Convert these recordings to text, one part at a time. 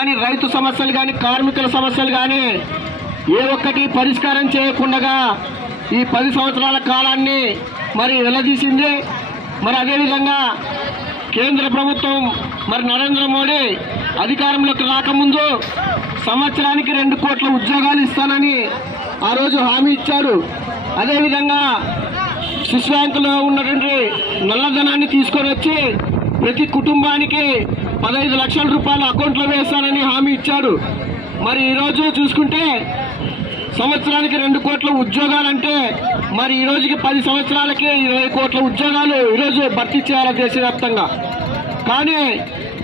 కానీ, రైతు సమస్యలు కానీ, కార్మికుల సమస్యలు కానీ ఏ ఒక్కటి పరిష్కారం చేయకుండా ఈ 10 సంవత్సరాల కాలాన్ని మరి వెల్లదీసింది. మరి అదేవిధంగా కేంద్ర ప్రభుత్వం మరి నరేంద్ర మోడీ అధికారంలోకి రాకముందు సంవత్సరానికి 2 కోట్ల ఉద్యోగాలు ఇస్తానని ఆ రోజు హామీ ఇచ్చారు. అదేవిధంగా స్విస్ బ్యాంకులో ఉన్నటువంటి నల్లధనాన్ని తీసుకొని వచ్చి ప్రతి కుటుంబానికి 15 లక్షల రూపాయలు అకౌంట్లో వేస్తానని హామీ ఇచ్చాడు. మరి ఈరోజు చూసుకుంటే సంవత్సరానికి 2 కోట్ల ఉద్యోగాలంటే మరి ఈ రోజుకి 10 సంవత్సరాలకి 20 కోట్ల ఉద్యోగాలు ఈరోజు భర్తీ చేయాలి దేశవ్యాప్తంగా. కానీ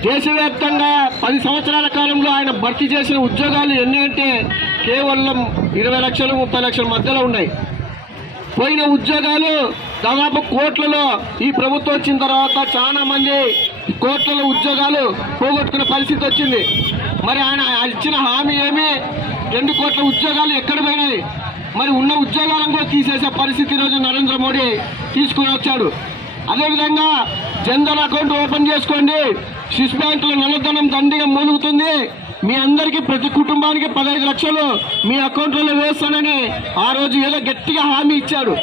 దేశవ్యాప్తంగా 10 సంవత్సరాల కాలంలో ఆయన భర్తీ చేసిన ఉద్యోగాలు ఎన్ని అంటే కేవలం 20 లక్షలు 30 లక్షల మధ్యలో ఉన్నాయి. పోయిన ఉద్యోగాలు దాదాపు కోట్లలో ఈ ప్రభుత్వం వచ్చిన తర్వాత చాలా మంది కోట్లలో ఉద్యోగాలు పోగొట్టుకునే పరిస్థితి వచ్చింది. మరి ఆయన ఇచ్చిన హామీ ఏమి? 2 కోట్ల ఉద్యోగాలు ఎక్కడ పోయినాయి? మరి ఉన్న ఉద్యోగాలను కూడా తీసేసే పరిస్థితి ఈరోజు నరేంద్ర మోడీ తీసుకుని వచ్చాడు. అదేవిధంగా జన్ధన్ అకౌంట్ ఓపెన్ చేసుకోండి, స్విస్ బ్యాంకులో నల్లధనం దండిగా మూలుగుతుంది, మీ అందరికీ ప్రతి కుటుంబానికి 15 లక్షలు మీ అకౌంట్లలో వేస్తానని ఆ రోజు ఏదో గట్టిగా హామీ ఇచ్చాడు.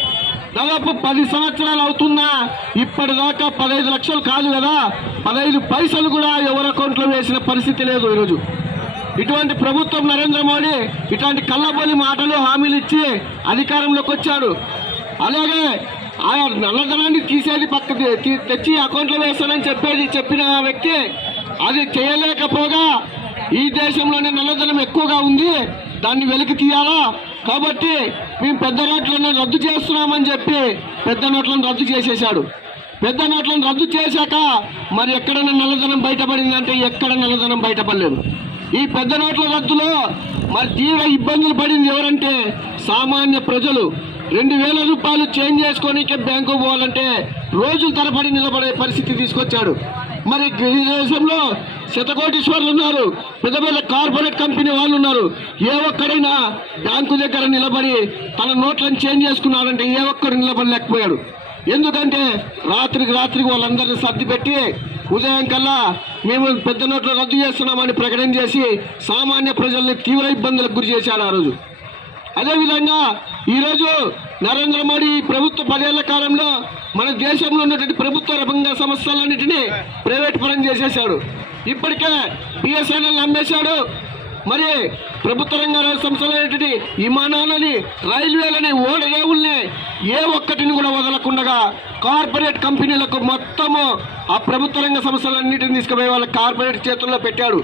దాదాపు 10 సంవత్సరాలు అవుతున్నా ఇప్పటిదాకా 15 లక్షలు కాదు కదా, 15 పైసలు కూడా ఎవరి అకౌంట్లో వేసిన పరిస్థితి లేదు ఈరోజు. ఇటువంటి ప్రభుత్వం నరేంద్ర మోడీ ఇట్లాంటి కళ్ళబొల్లి మాటలు హామీలు ఇచ్చి అధికారంలోకి వచ్చాడు. అలాగే ఆ నల్లధనాన్ని తీసేది తెచ్చి అకౌంట్లో వేస్తానని చెప్పిన వ్యక్తి అది చేయలేకపోగా ఈ దేశంలోనే నల్లధనం ఎక్కువగా ఉంది, దాన్ని వెలికి తీయాలా, కాబట్టి మేము పెద్ద నోట్లను రద్దు చేస్తున్నామని చెప్పి పెద్ద నోట్లను రద్దు చేసేశాడు. పెద్ద నోట్లను రద్దు చేశాక మరి ఎక్కడైనా నల్లధనం బయటపడిందంటే ఎక్కడ నల్లధనం బయటపడలేదు. ఈ పెద్ద నోట్ల రద్దులో మరి తీవ్ర ఇబ్బందులు పడింది ఎవరంటే సామాన్య ప్రజలు. 2000 రూపాయలు చేంజ్ చేసుకోనికే బ్యాంకు పోవాలంటే రోజుల తరబడి నిలబడే పరిస్థితి తీసుకొచ్చాడు. మరి ఈ దేశంలో శతకోటీశ్వర్లు ఉన్నారు, పెద్ద పెద్ద కార్పొరేట్ కంపెనీ వాళ్ళు ఉన్నారు. ఏ ఒక్కడైనా బ్యాంకు దగ్గర నిలబడి తన నోట్లను చేంజ్ చేసుకున్నారంటే ఏ ఒక్కడు నిలబడలేకపోయాడు. ఎందుకంటే రాత్రికి వాళ్ళందరినీ సర్ది పెట్టి ఉదయం కల్లా మేము పెద్ద నోట్లు రద్దు చేస్తున్నామని ప్రకటన చేసి సామాన్య ప్రజల్ని తీవ్ర ఇబ్బందులకు గురి చేశాడు ఆ రోజు. అదేవిధంగా ఈరోజు నరేంద్ర మోడీ ప్రభుత్వ 10 ఏళ్ల కాలంలో మన దేశంలో ఉన్నటువంటి ప్రభుత్వ రంగ సంస్థలన్నింటినీ ప్రైవేట్ పరం చేసేశాడు. ఇప్పటికే బిఎస్ఎన్ఎల్ అమ్మేశాడు. మరి ప్రభుత్వ రంగ సంస్థలన్నింటినీ విమానాలని, రైల్వేలని, ఓడరేవుల్ని ఏ ఒక్కటిని కూడా వదలకుండా కార్పొరేట్ కంపెనీలకు మొత్తము ఆ ప్రభుత్వ రంగ సంస్థలన్నింటినీ తీసుకుపోయి వాళ్ళ కార్పొరేట్ చేతుల్లో పెట్టాడు.